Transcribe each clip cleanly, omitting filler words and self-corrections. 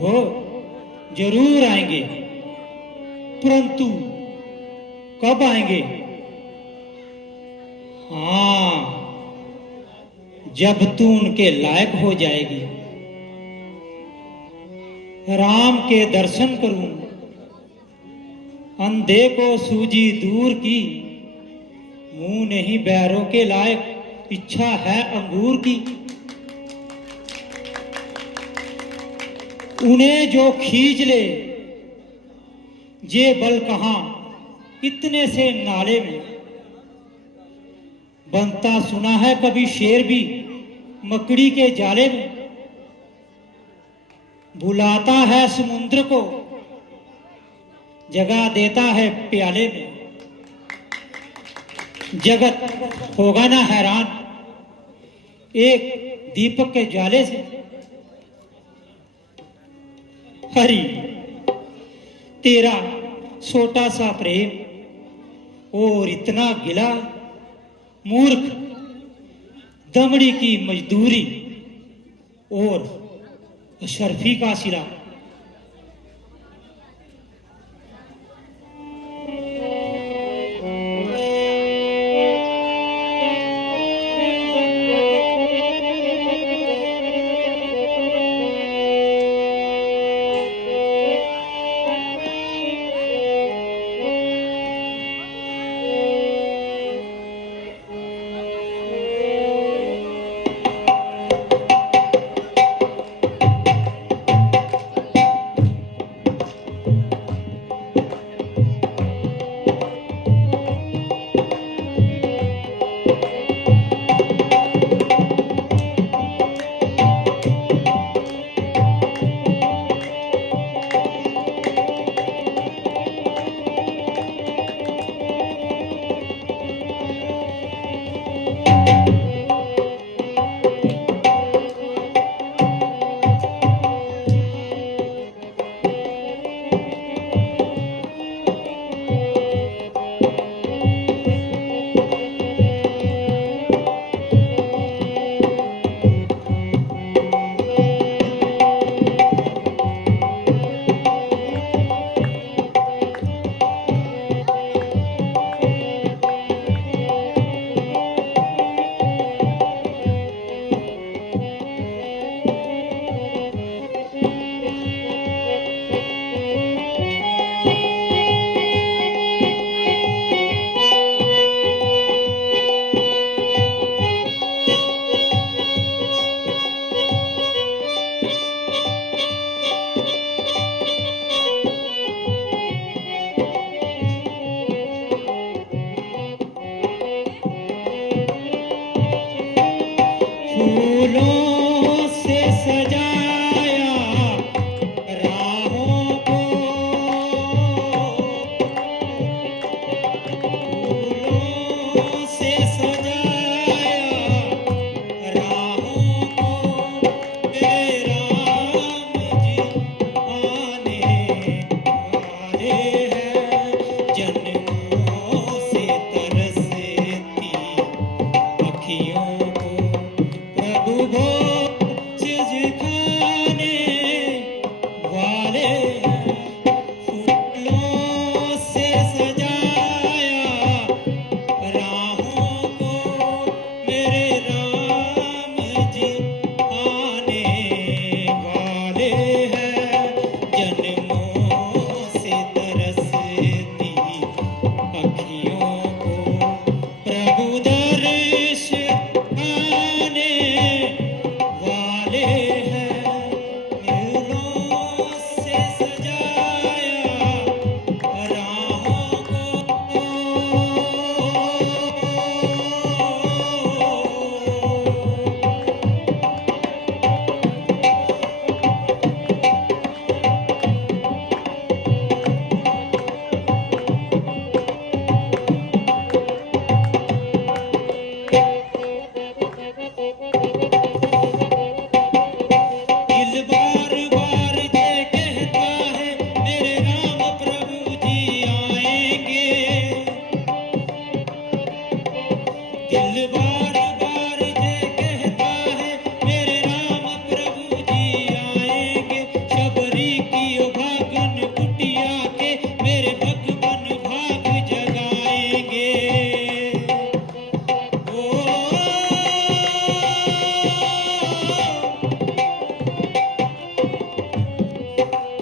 वो जरूर आएंगे, परंतु कब आएंगे? हाँ, जब तू उनके लायक हो जाएगी। राम के दर्शन करूं, अंधे को सूझी दूर की, मुंह नहीं बैरों के लायक, इच्छा है अंगूर की। उन्हें जो खींच ले जे बल कहां, इतने से नाले में। बनता सुना है कभी शेर भी मकड़ी के जाले में। बुलाता है समुद्र को, जगा देता है प्याले में। जगत होगा ना हैरान एक दीपक के ज्वाले से। हरि, तेरा छोटा सा प्रेम और इतना गिला, मूर्ख दमड़ी की मजदूरी और अशरफी का सिला।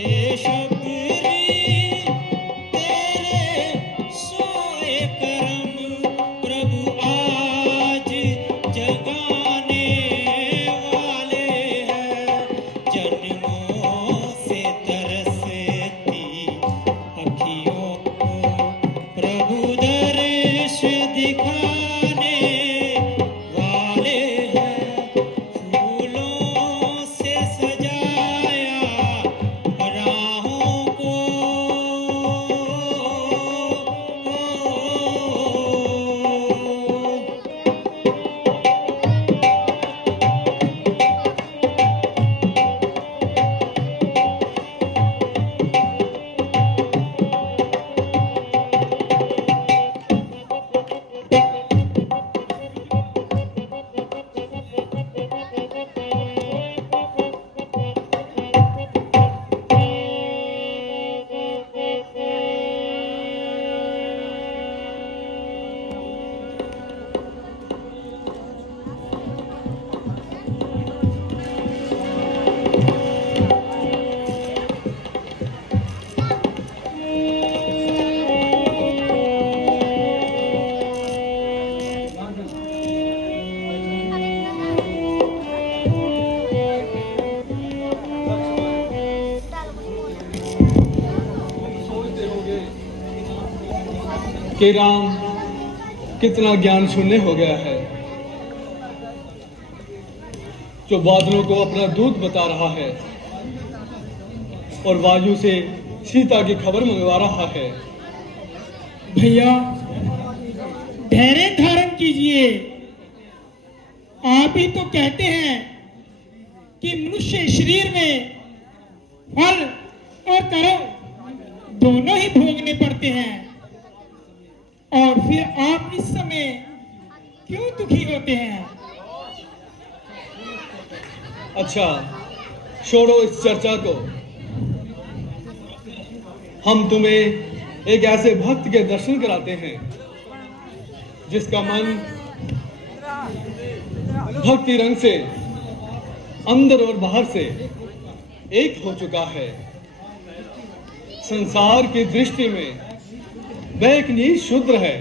हे शबरी तेरे सोए करम प्रभु आज जगाने वाले हैं। जन्मों से तरसती अखियों को प्रभु दर्श दिखाने वाले हैं। फूलों से सजाया राहों को कि राम कितना ज्ञान शून्य हो गया है, जो बादलों को अपना दूत बता रहा है और वायु से सीता की खबर मंगवा रहा है। भैया धैर्य धारण कीजिए। आप ही तो कहते हैं कि मनुष्य शरीर में फल और कर्म दोनों ही भोगने पड़ते हैं, और फिर आप इस समय क्यों दुखी होते हैं? अच्छा, छोड़ो इस चर्चा को। हम तुम्हें एक ऐसे भक्त के दर्शन कराते हैं जिसका मन भक्ति रंग से अंदर और बाहर से एक हो चुका है। संसार की दृष्टि में वह एक नीच शूद्र है,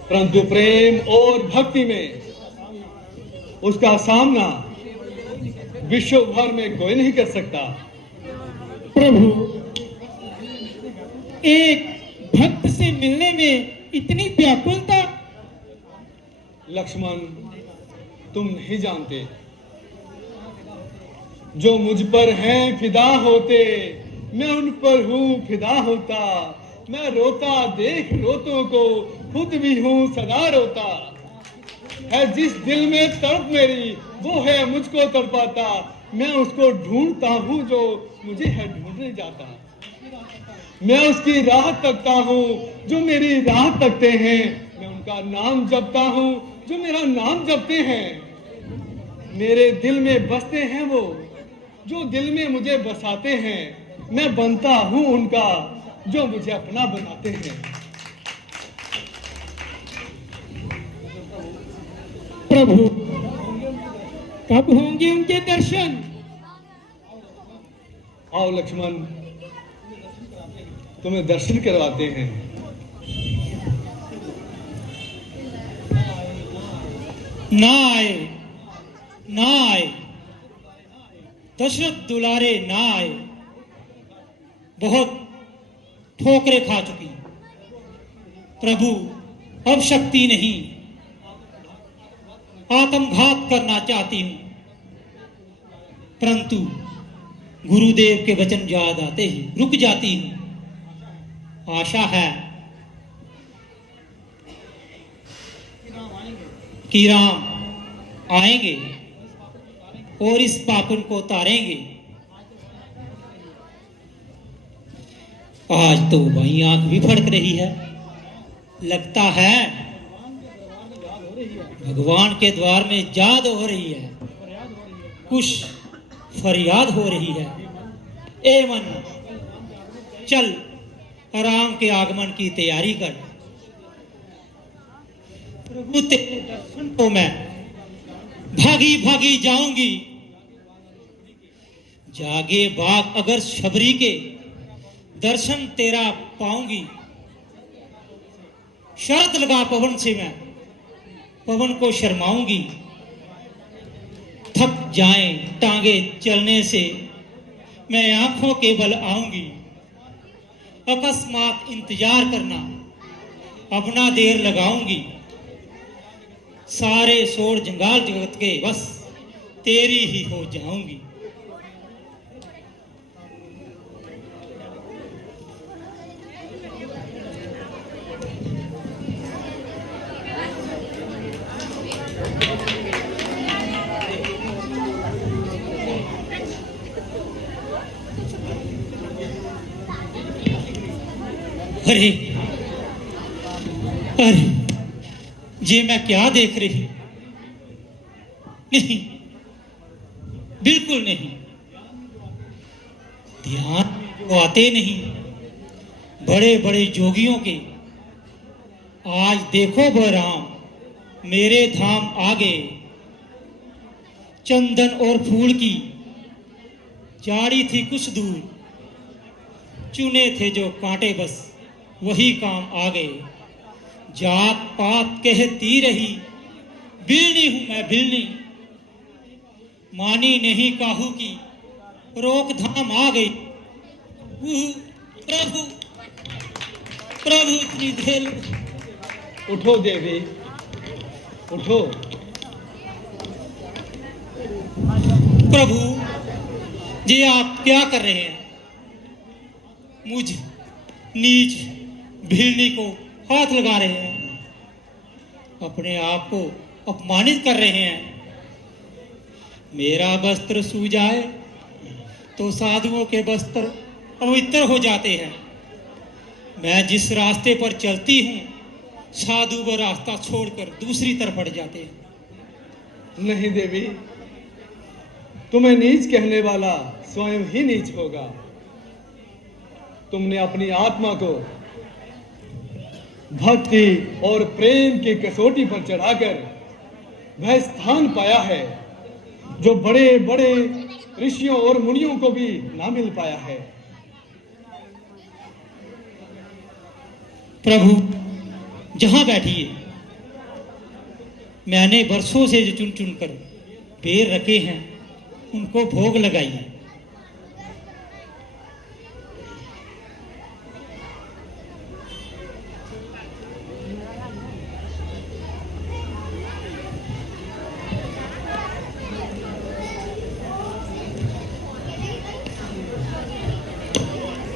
परंतु प्रेम और भक्ति में उसका सामना विश्व भर में कोई नहीं कर सकता। प्रभु, एक भक्त से मिलने में इतनी व्याकुलता? लक्ष्मण, तुम नहीं जानते, जो मुझ पर हैं फिदा होते, मैं उन पर हूँ फिदा होता। मैं रोता देख रोतों को, खुद भी हूँ सदा रोता। है जिस दिल में तड़प मेरी, वो है मुझको तड़पाता। मैं उसको ढूंढता हूँ जो मुझे है ढूंढने जाता। मैं उसकी राह तकता हूँ जो मेरी राह तकते हैं। मैं उनका नाम जपता हूँ जो मेरा नाम जपते हैं। मेरे दिल में बसते हैं वो जो दिल में मुझे बसाते हैं। मैं बनता हूँ उनका जो मुझे अपना बनाते हैं। प्रभु, कब होंगे उनके दर्शन? आओ लक्ष्मण, तुम्हें दर्शन करवाते हैं। ना आए, ना आए, दशरथ दुलारे ना आए। बहुत ठोकरें खा चुकी प्रभु, अब शक्ति नहीं। आत्मघात करना चाहती हूं, परंतु गुरुदेव के वचन याद आते ही रुक जाती हूं। आशा है कि राम आएंगे और इस पापन को उतारेंगे। आज तो वही आंख भी फड़क रही है। लगता है भगवान के द्वार में याद हो रही है, कुछ फरियाद हो रही है। ए मन, चल राम के आगमन की तैयारी कर। प्रभु तेरे दर्शन को मैं भागी भागी जाऊंगी। जागे बाग अगर शबरी के दर्शन तेरा पाऊंगी। शर्त लगा पवन से मैं पवन को शर्माऊंगी। थक जाएं टांगे चलने से मैं आंखों के बल आऊंगी। अकस्मात इंतजार करना अब ना देर लगाऊंगी। सारे शोर जंगाल जगत के बस तेरी ही हो जाऊंगी। अरे अरे ये मैं क्या देख रही? नहीं, बिल्कुल नहीं। ध्यान तो आते नहीं बड़े बड़े जोगियों के। आज देखो बलराम मेरे धाम आगे। चंदन और फूल की जाड़ी थी कुछ दूर। चुने थे जो कांटे बस वही काम आ गए। जात पात कहती रही बिलनी हूं मैं बिलनी। मानी नहीं काहू की रोक धाम आ गई। प्रभु प्रभु इतनी देर। उठो देवी उठो। प्रभु जी आप क्या कर रहे हैं? मुझ नीच भिलनी को हाथ लगा रहे हैं। अपने आप को अपमानित कर रहे हैं। मेरा वस्त्र सूज जाए तो साधुओं के वस्त्र पवित्र हो जाते हैं। मैं जिस रास्ते पर चलती हूं साधु वो रास्ता छोड़कर दूसरी तरफ बढ़ जाते हैं। नहीं देवी, तुम्हें नीच कहने वाला स्वयं ही नीच होगा। तुमने अपनी आत्मा को भक्ति और प्रेम की कसौटी पर चढ़ाकर वह स्थान पाया है जो बड़े बड़े ऋषियों और मुनियों को भी ना मिल पाया है। प्रभु जहां बैठिए। मैंने वर्षों से जो चुन चुन कर पेड़ रखे हैं उनको भोग लगाइए।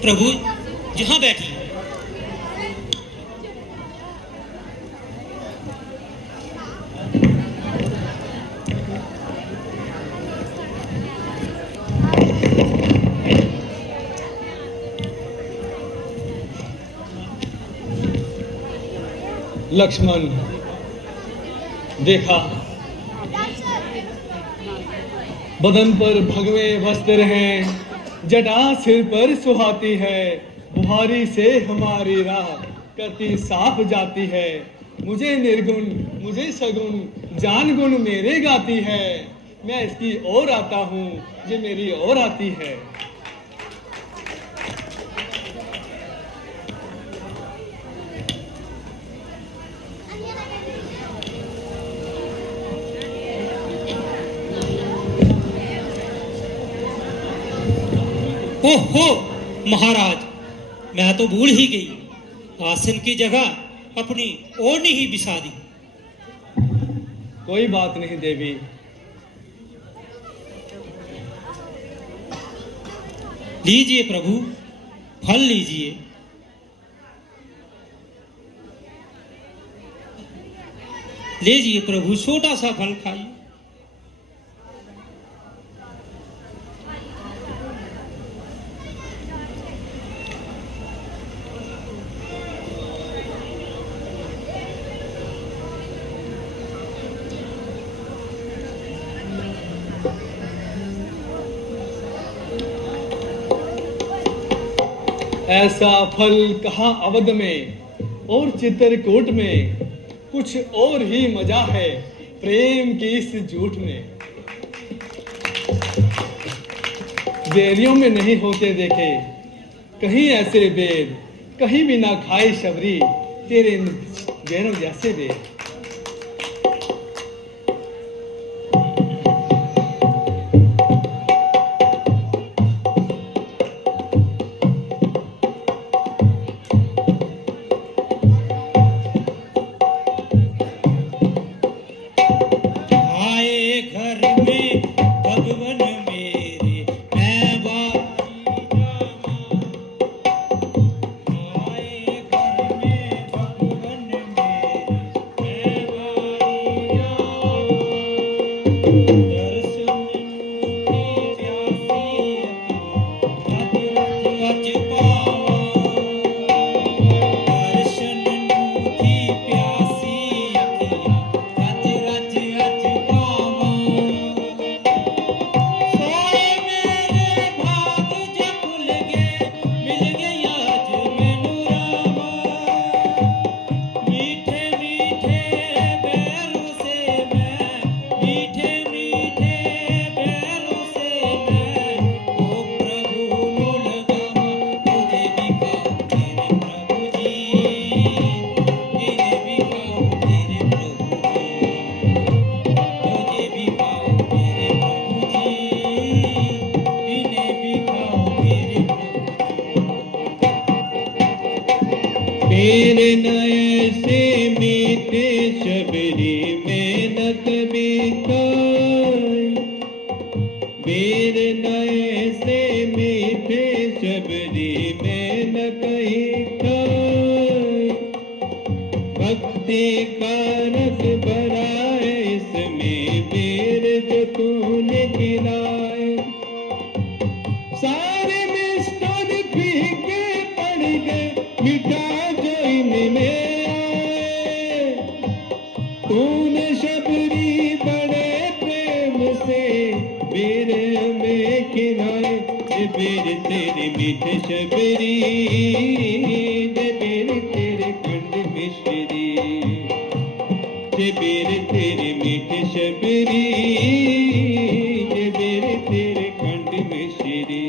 प्रभु जहां बैठिए। लक्ष्मण देखा, बदन पर भगवे वस्त्र हैं, जटा सिर पर सुहाती है। बुहारी से हमारी राह करती साफ जाती है। मुझे निर्गुण मुझे सगुण जान गुण मेरे गाती है। मैं इसकी ओर आता हूँ ये मेरी ओर आती है। ओहो महाराज, मैं तो भूल ही गई। आसन की जगह अपनी ओढ़नी ही बिछा दी। कोई बात नहीं देवी। लीजिए प्रभु, फल लीजिए। लीजिए प्रभु, छोटा सा फल खाइए। ऐसा फल कहाँ अवध में और चित्रकूट में। कुछ और ही मजा है प्रेम की इस झूठ में। बेरियों में नहीं होते देखे कहीं ऐसे बेर, कहीं भी ना खाए शबरी तेरे इन बेरों जैसे बेर। आए घर में भगवन मेरे मैं बारी जावां। आए घर में भगवन मेरे मैं बारी जावां। दर्शन की प्यासी अज अज पावां। दर्शन की प्यासी अज अज पावां। सोए मेरे भाग जे खुल गए मिल गए आज मैनू रामा। मीठे मीठे बैरों से मैं मीठे मीठे बैरों से मैं ओ प्रभु नु लगावा। तुझे भी खाओ मेरे प्रभु जी, तुझे भी खाओ मेरे प्रभु जी। तुझे भी खाओ मेरे प्रभु जी, इन्हें भी खाओ मेरे मेरे नए से मीठे शबरी में न कभी खाए। मेरे नए से मीठे शबरी में न कहीं खाए। भक्ति का रस भरा है इसमें मेरे जो तूने खिलाए। सारे मिष्टान फीके पड़ गए मीठा जो इनमें आए। तूने शबरी बड़े प्रेम से मेरे में खिलाए। जे मेरे तेरे मीठे शबरी, जे मेरे तेरे खंड मिश्री, जे मेरे तेरे मीठे शबरी, जे मेरे तेरे खंड मिश्री।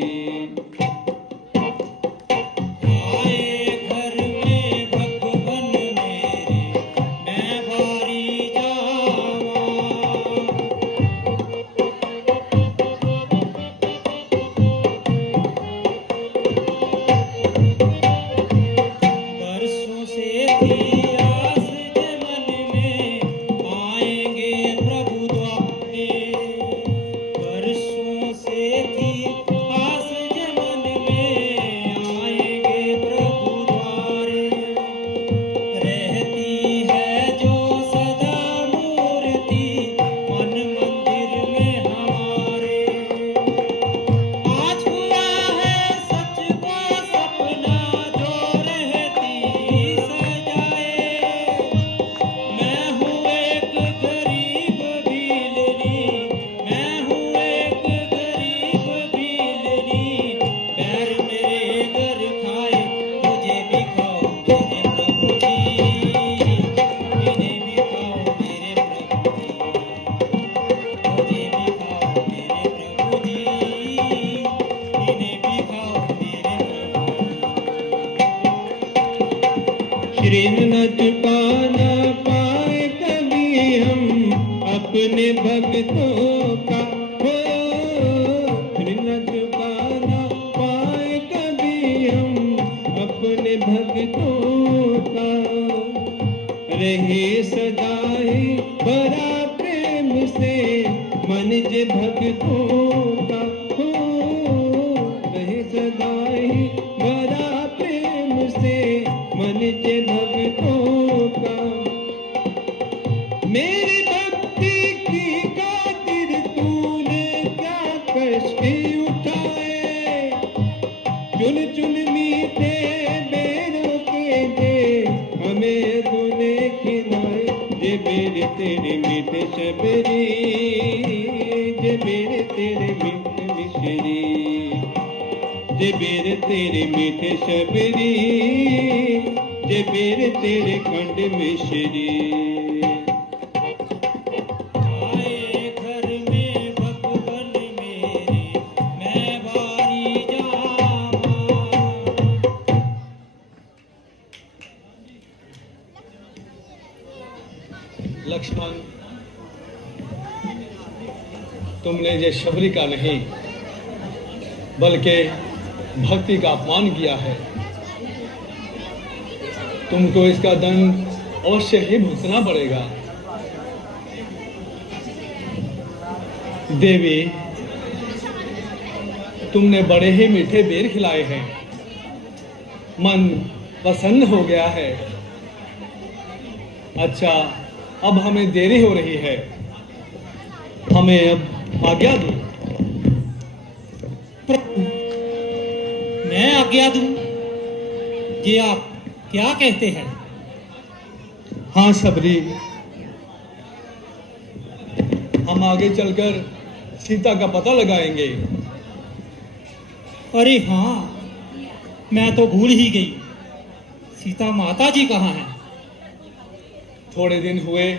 आए घर में भगवन मेरे मैं बारी जावां। बरसों से थी आस जे मन में आएंगे प्रभु द्वारे। बरसों से थी आस जे मन में आएंगे प्रभु द्वारे। रहती है जो सदा मूर्ति मन मंदिर में हमारे। आज हुआ है सच का सपना जो रहती सजाए। मैं हूँ एक गरीब भीलनी, मैं हूँ एक गरीब भीलनी। पैर मेरे घर खाए मुझे भी खाओ मेरे प्रभु जी, इन्हें भी खाओ मेरे प्रभु जी। मुझे भी खाओ मेरे प्रभु जी, इन्हें भी खाओ मेरे प्रभु। ऋण न चुकाना पाए कभी हम अपने भक्तों का। हो ऋण न चुकाना पाए कभी हम अपने भक्तों का। रहे सदा ही बड़ा प्रेम से मन जे भक्तों का। हो रहे सदा ही बड़ा प्रेम से मन जे भक्तों का। मेरी भक्ति की खातिर तूने क्या कष्ट उठाए। चुन चुन मीठे बेरों के दे हमें तूने खिलाए। जे मेरे तेरे मीठे शबरी, जे मेरे तेरे मीठे मिश्री, जे मेरे तेरे मीठे शबरी, जे मेरे तेरे खंड मिश्री। आए घर में भगवन मेरे मैं बारी ये शबरी का नहीं बल्कि भक्ति का अपमान किया है। तुमको इसका दंड अवश्य ही भुगतना पड़ेगा। देवी, तुमने बड़े ही मीठे बेर खिलाए हैं, मन प्रसन्न हो गया है। अच्छा, अब हमें देरी हो रही है, हमें अब आज्ञा दो। प्रभु, मैं आज्ञा दूं? ये आप क्या कहते हैं? हाँ शबरी, हम आगे चलकर सीता का पता लगाएंगे। अरे हाँ, मैं तो भूल ही गई। सीता माता जी कहाँ हैं? थोड़े दिन हुए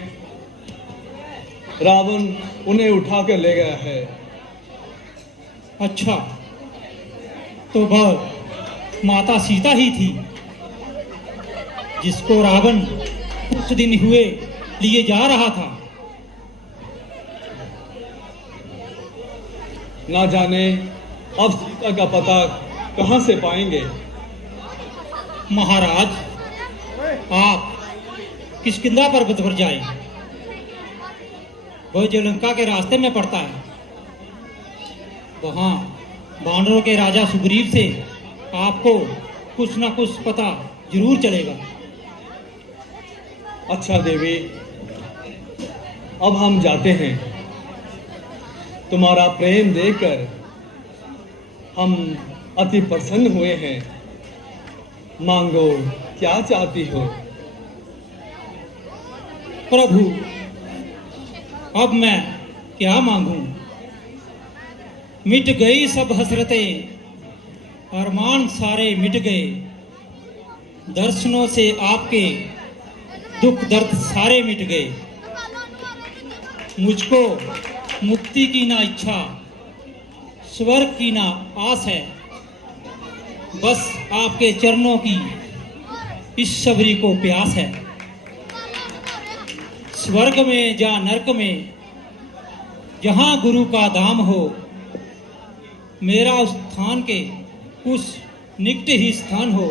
रावण उन्हें उठा कर ले गया है। अच्छा, तो वह माता सीता ही थी जिसको रावण कुछ दिन हुए लिए जा रहा था। ना जाने अब सीता का पता कहां से पाएंगे। महाराज, आप किष्किंधा पर्वत पर जाएं। वह जो लंका के रास्ते में पड़ता है। वहां वानरों के राजा सुग्रीव से आपको कुछ ना कुछ पता जरूर चलेगा। अच्छा देवी, अब हम जाते हैं। तुम्हारा प्रेम देखकर हम अति प्रसन्न हुए हैं। मांगो, क्या चाहती हो? प्रभु, अब मैं क्या मांगूं? मिट गई सब हसरतें, अरमान सारे मिट गए। दर्शनों से आपके दुख दर्द सारे मिट गए। मुझको मुक्ति की ना इच्छा, स्वर्ग की ना आस है। बस आपके चरणों की इस शबरी को प्यास है। स्वर्ग में या नरक में, जहां गुरु का धाम हो, मेरा उस स्थान के उस निकट ही स्थान हो।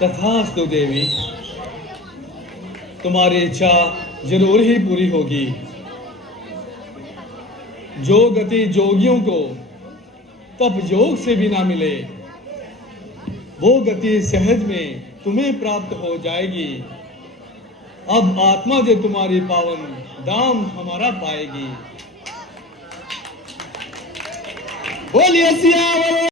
तथास्तु देवी, तुम्हारी इच्छा जरूर ही पूरी होगी। जो गति जोगियों को तप योग से भी ना मिले, वो गति सहज में तुम्हें प्राप्त हो जाएगी। अब आत्मा जो तुम्हारी पावन दाम हमारा पाएगी। बोलिए सियावर